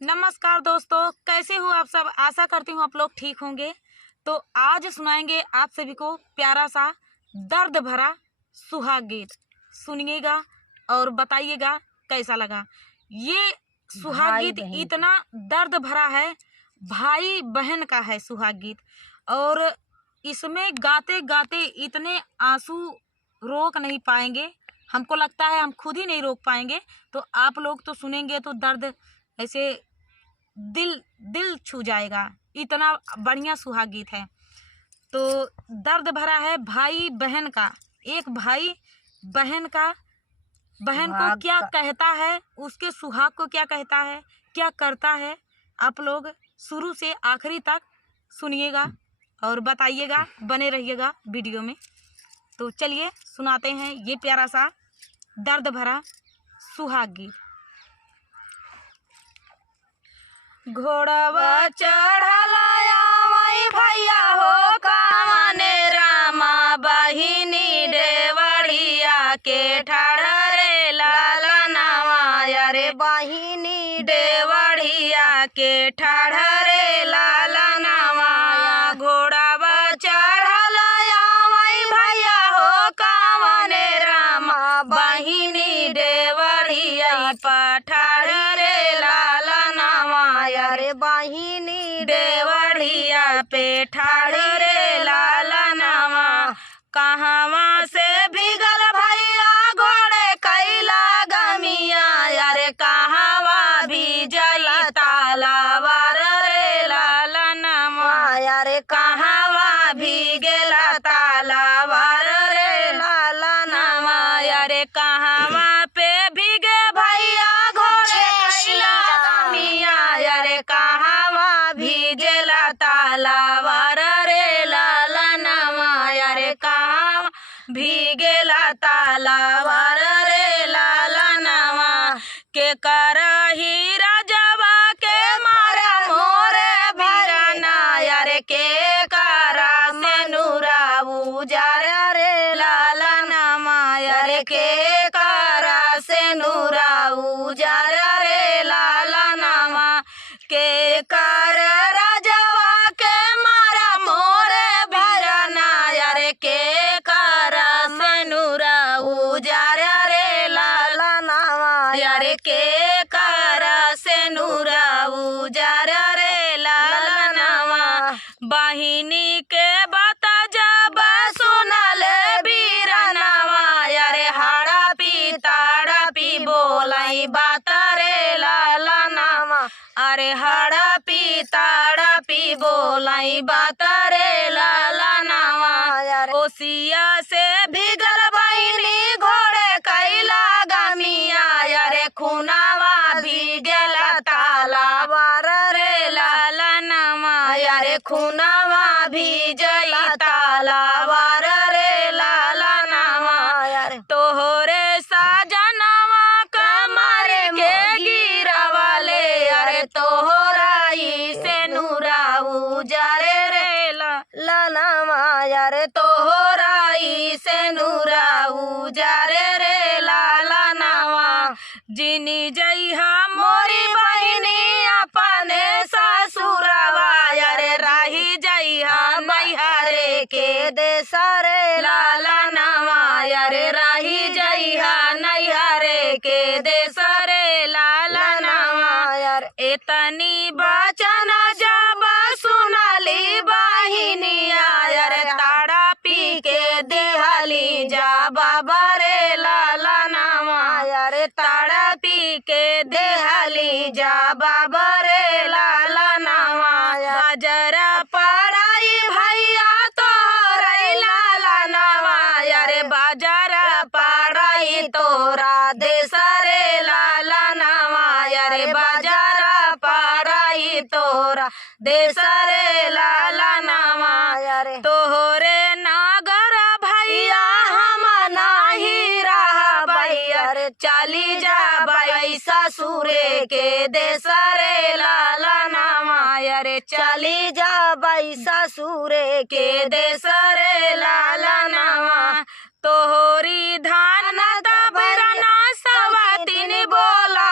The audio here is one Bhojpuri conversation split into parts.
नमस्कार दोस्तों, कैसे हो आप सब। आशा करती हूँ आप लोग ठीक होंगे। तो आज सुनाएंगे आप सभी को प्यारा सा दर्द भरा सुहाग गीत। सुनिएगा और बताइएगा कैसा लगा। ये सुहाग भाई गीत बहन इतना दर्द भरा है, भाई बहन का है सुहाग गीत। और इसमें गाते गाते इतने आंसू रोक नहीं पाएंगे, हमको लगता है हम खुद ही नहीं रोक पाएंगे। तो आप लोग तो सुनेंगे तो दर्द ऐसे दिल दिल छू जाएगा। इतना बढ़िया सुहाग गीत है। तो दर्द भरा है भाई बहन का। एक भाई बहन का, बहन को सुहाग क्या का कहता है, उसके सुहाग को क्या कहता है, क्या करता है। आप लोग शुरू से आखिरी तक सुनिएगा और बताइएगा, बने रहिएगा वीडियो में। तो चलिए सुनाते हैं ये प्यारा सा दर्द भरा सुहाग गीत। घोड़वा चढ़लाया वही भैया हो काने रामा, बहिनी देवड़िया के ठाड़रे लाला नावा। अरे बहिनी देवड़िया के ठाड़रे लाला नावा। घोड़वा चढ़लाया वही भैया हो काने रामा, बहिनी देवड़िया पठाड़रे लाला नावा। अरे बहिनी देवड़िया पे ठाड़रे लाला नावा। कहवा से भीगल भैया घोड़े कैला गमिया। अरे कहवा भीजल तालावर रे लाला नावा। अरे कहवा भीगेला तालावर रे लाला नावा। अरे कहवा पे भीगे भैया घोड़े कैला गमिया। अरे कहवा भीजेला तालावर रे लाला नावा। अरे कहवा भीगेला तालावर रे लाला नावा। के करही राजवा के मारा मोरे भिरना। अरे के करा से नूरा उजार रे लाला नामा। अरे के करा से नूरा उजार रे लाला नामा। के कर राजवा के मारा मोरे भिरना। अरे के करा से नूरा उजार रे लाला नावा। अरे के करा से नूरा उजार रे लाला नावा। बहिनी के बता जब सुनल बीरनावा। अरे हाड़ा पी ताड़ा पी बोलाई बात रे लाला नावा। अरे हाड़ा पी ताड़ा पी बोलाई बात रे लाला नावा। ओसिया से भीगल बहिनी घोड़े कैला गमिया। अरे खुनावा भीगला तालावर रे लाला नामा। अरे खुनावा भीजई तालावर रे लाला नामा। तोहरे साजनावा कमरे के गिरवाले। अरे तोहराई से नूरा उजारे रे लाला अरे तोहराई से नूरा उजारे रे लाला नावा। जिनी जइहा मोरी बहिनी अपने ससुरवा। अरे राही जइहा मैहरे के देसरे लाला नावा। अरे राही जइहा नैहरे के देसरे लाला नावा। एतनी बचन जब सुनली बहिनिया। अरे ताड़ा पी के देहली जा बाबा रे लाला नावा। अरे ताड़ा पी के देहली जा बाबा रे लाला नावा। बाजरा पड़ाई भैया तोहरे लाला नावा। अरे बाजरा पड़ाई तोरा देसरे लाला नावा। अरे बाजरा पड़ाई तोरा देसरे लाला नावा। तोहरे नागर भैया हम नाही रहा भैया। चली जा भाई ससुरे के देसरे लाला नामा। अरे चली जा बाई ससुरे के देसरे लाला नामा। तोहरी धान तबरना सवातिन बोला।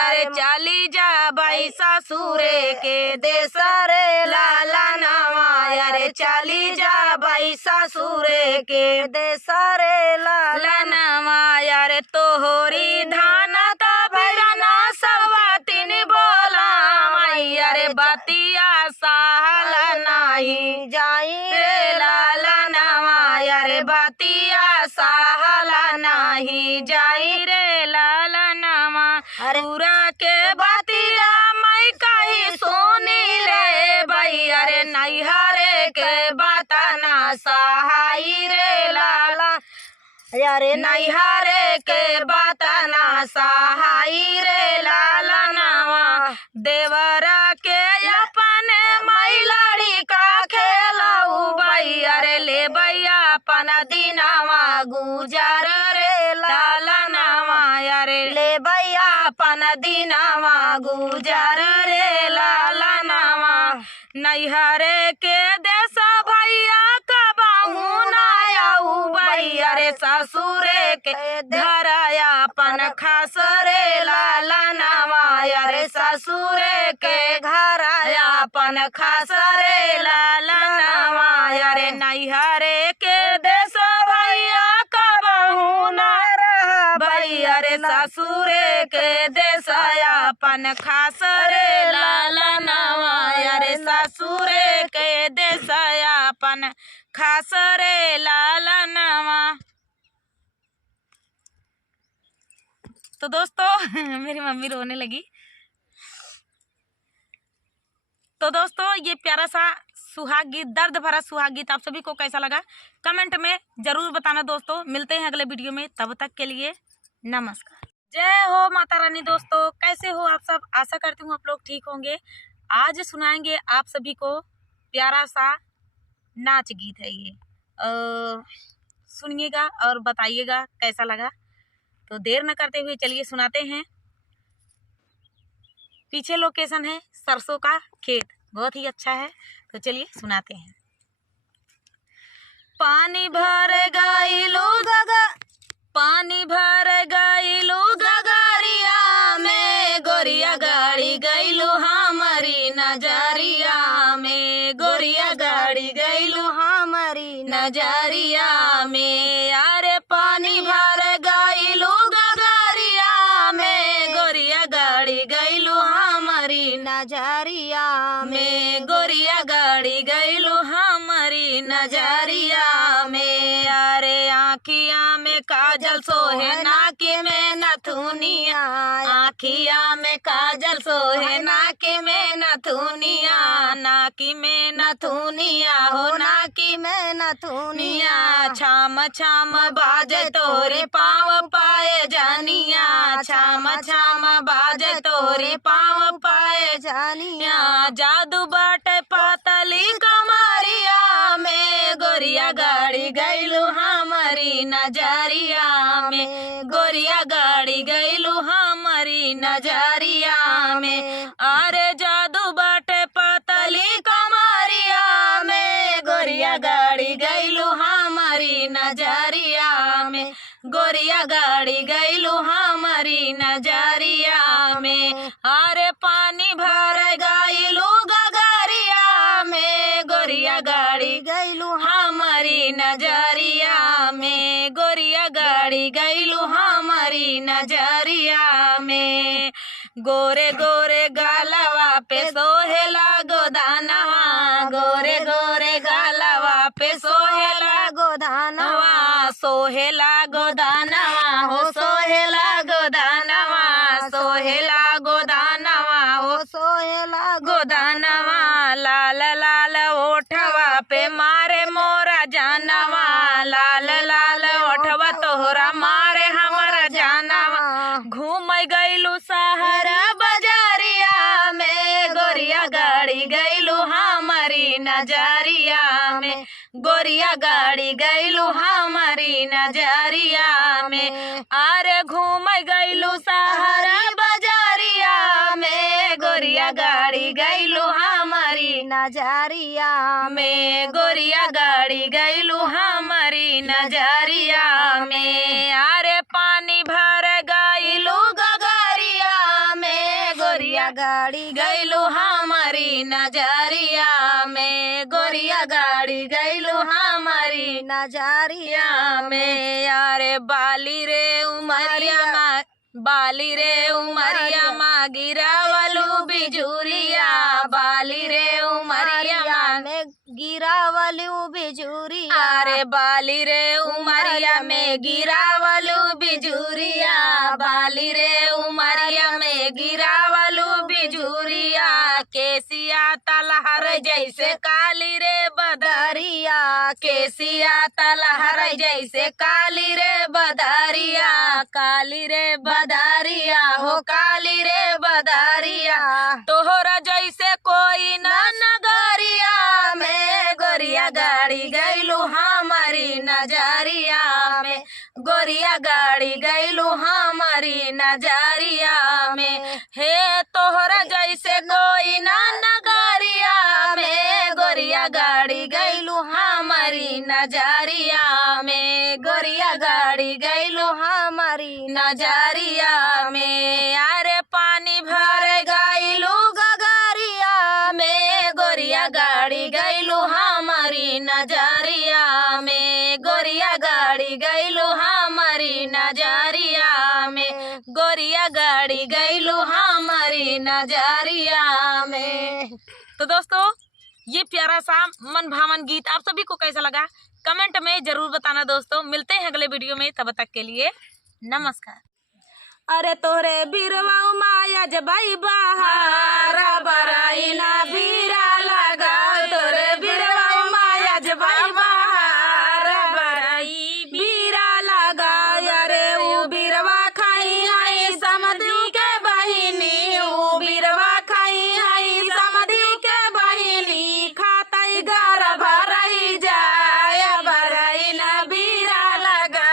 अरे चली जा बाई ससुरे के देश रे लाला नवा अरे चली जा बाई ससुरे के देश रे लाला नवा अरे तोहरी धान तबरना सवातिन बोला माई अरे बतिया सहला नाही जाई रे लाला नवा अरे बतिया सहला नाही जाई रे लाला नवा अरे पूरा के बतिया मैं कही सुनी रे भाई अरे नैहरे के बताना सहाई रे लाला अरे नैहरे के बताना सहाई रे लाला नवा देवरा के अपने मई लड़ी का खेलाऊ भाई अरे ले भैया अपना दिनावा गुजार रे लाला नवा अरे ले भैया अपन दिनावा गुजार रे लाला नवा नैहरे के देश भैया कबाहू नायाऊ भैया रे ससुरे के धराया अपन खास रे लाला नवा अरे ससुरे के घराया अपन खास रे लाला नवा अरे नैहरे के देश भैया कबाहू ना भैया रे ससुरे के देशया अपन खास रे लाला नवा अरे ससुरे के देशया अपन खास रे लाला नवा। तो दोस्तों मेरी मम्मी रोने लगी। तो दोस्तों ये प्यारा सा सुहाग गीत, दर्द भरा सुहाग गीत आप सभी को कैसा लगा कमेंट में जरूर बताना दोस्तों। मिलते हैं अगले वीडियो में, तब तक के लिए नमस्कार। जय हो माता रानी। दोस्तों कैसे हो आप सब, आशा करती हूँ आप लोग ठीक होंगे। आज सुनाएंगे आप सभी को प्यारा सा नाच गीत है ये, सुनिएगा और बताइएगा कैसा लगा। तो देर न करते हुए चलिए सुनाते हैं। पीछे लोकेशन है सरसों का खेत, बहुत ही अच्छा है। तो चलिए सुनाते हैं। पानी भर गईलू गगा, पानी भर गईलू गगरिया में, गोरिया गाड़ी गईलू हमारी नजरिया में, गोरिया गाड़ी गईलू हमारी नजरिया में। अरे पानी भर गईलू गगरिया में, गोरिया गाड़ी गईलू हमारी नजरिया में, गोरिया गाड़ी गईलू हमारी नजरिया में। अरे आँखिया में काजल सोहे नाकी में नथुनिया, आँखिया में काजल सोहे नाकी में नथुनिया, नाकी में नथुनिया हो नाकी में नथुनिया। निया। छाम छाम बाजे तोरे पाँव पाए जानिया, छाम छाम बाजे तोरे पाँव पाए जानिया। जादू बाटे पातली कमरिया में, गोरिया गाड़ी गईलू हमारी नजरिया में, गोरिया गाड़ी गईलू हमारी नजरिया में। अरे जादू बाटे पातली कमरिया में, गोरिया गाड़ी गईलू हमारी नजरिया में, गोरिया गाड़ी गईलू हमारी नजरिया में। अरे पानी भर गईलू गगरिया में, गोरिया गाड़ी गईलू हमारी नजरिया में, गोरिया गाड़ी गईलू हमारी नजरिया में। गोरे गोरे गालवा पे सोहेला गोदानवा, गोरे गोरे गालवा पे सोहेला गोदानवा, सोहेला गोदानवा हो सोहेला गोदानवा, सोहेला गोदानवा हो सोहेला गोदानवा। लाल लाल ओठवा पे मारे मोरा जानवा, लाल लाल ओठवा तोहरा मारे हमारा जानवा। घूम गईलू सहारा बाजारिया में, गोरिया गाड़ी गईलू हमारी नजरिया में, गोरिया गाड़ी गईलू हमारी नजरिया में। अरे घूम गईलू सहारा बाजारिया में, गोरिया गाड़ी गईलू हमारी नजरिया में, गोरिया गाड़ी गईलू हमारी नजरिया में। अरे पानी भर गईलू गगरिया में, गोरिया गोरिया गाड़ी गैलू हमारी नजरिया में, गोरिया गाड़ी गैलू हमारी नजरिया में। यारे बाली रे उमरिया माँ, बाली रे उमरिया माँ गिरावलू बिजुरिया, बाली रे उमरिया माँ में गिरावलू बिजुरिया। अरे बाली रे उमरिया में गिरावलू बिजुरिया, बाली रे उमरिया में गिरावलू बिजुरिया। केसिया तलहर जैसे काली रे बदरिया, केसिया तलहर जैसे काली रे बदरिया, काली रे बदरिया हो काली रे बदरिया। तोहरा जैसे कोई न नगरिया में, गोरिया गाड़ी गैलू हमारी नजरिया में, गोरिया गाड़ी गैलू हमारी नजरिया में। हे तोहरा जैसे कोई न नगरिया में, गोरिया गाड़ी गैलू हमारी नजरिया में, गोरिया गाड़ी गैलू हमारी नजरिया में। अरे पानी भर गैलू गगरिया में, गोरिया गाड़ी गैलू हमारी नजरिया में, गोरिया गाड़ी गैलू हमारी नजरिया में, गोरिया गाड़ी गैलू हमारी नजरिया में। तो दोस्तों ये प्यारा सा मन भावन गीत आप सभी को कैसा लगा कमेंट में जरूर बताना दोस्तों। मिलते हैं अगले वीडियो में, तब तक के लिए नमस्कार। अरे तोरे बीरवा माया जबाई बहार बराई ना बीरा लगा, तोरे बीरवा माया जबाई बहार बराई बीरा लगा। अरे उ बीरवा खाई आई समधु के बहिनी, उ बीरवा खाई आई समधु के बहिनी, खाताई घर भराई जाय बराई ना बीरा लगा,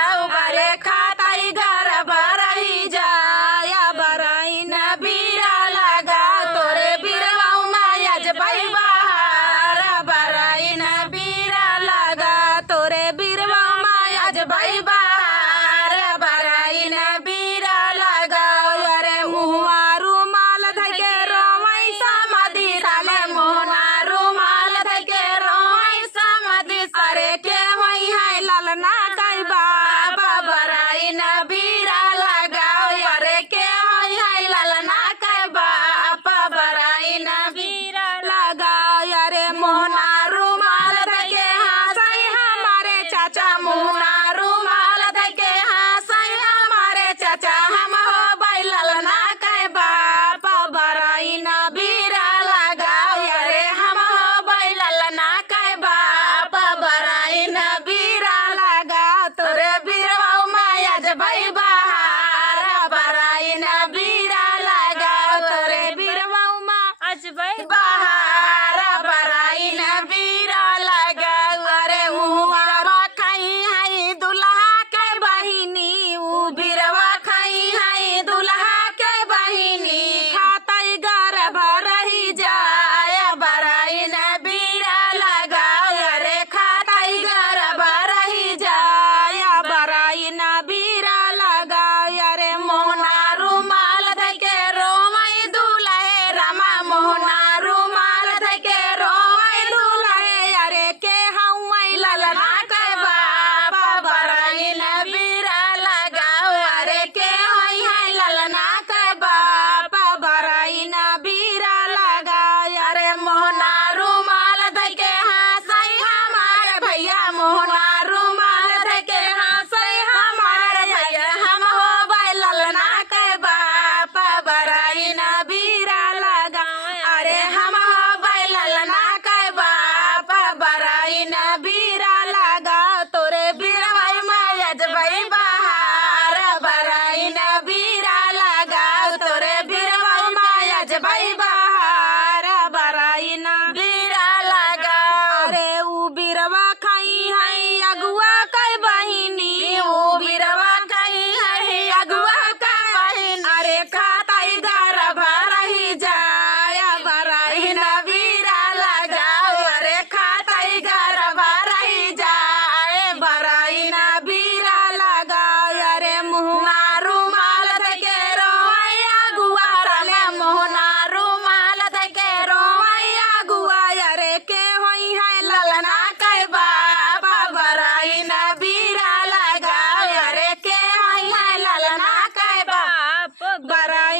अरे खाताई घर भराई जाय बराई ना बीरा लगा। तोरे बीरवा माया जब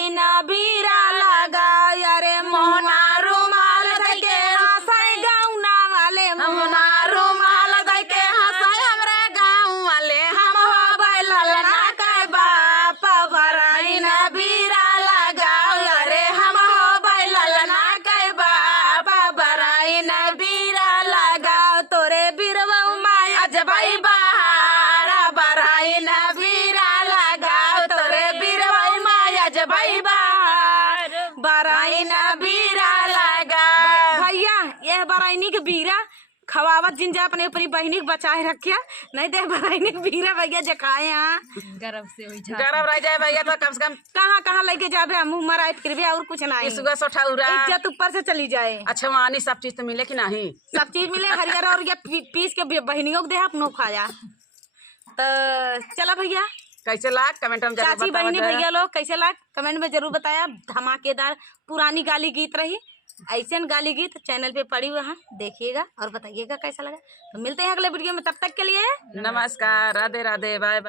न बीरा लगा अरे मोहना रुमाल धके हंसाए गौना वाले मोहना रुमाल धके हंसाए हमरे गाँव वाले हम हो बैलल ना के बाप बराई न बीरा लगा अरे हम हो बैलल ना के बाप बराई न बीरा लगा तोरे बीरवा माया जबाई बहारा बराई न बीरा लगा तोरे बीरवा माया जबाई बहार बराई न बीरा लगा भैया यह बराइनी के बीरा खवावत जिंजा अपने अपनी बहनी के बचाए रखिया नहीं दे बराइनी के बीरा भैया जकाए यहाँ गरम रह जाए भैया तो कम से कम कहाँ कहाँ लेके जाबे मुँह मराए फिर भी और कुछ नहीं सुगा सोठाउरा इज्जत ऊपर से चली जाए। अच्छा मानी सब चीज तो मिले कि नहीं? सब चीज मिले हरियर और ये पीस के बहनियों को दे अपनों खाया तो चला भैया कैसे लाग कमेंट में जरूर चाची बतावा बहनी जरा। भैया लोग कैसे लाग कमेंट में जरूर बताया। धमाकेदार पुरानी गाली गीत रही ऐसे गाली गीत चैनल पे पड़ी हुआ है देखिएगा और बताइएगा कैसा लगा। तो मिलते हैं अगले वीडियो में तब तक के लिए नमस्कार राधे राधे बाय बाय।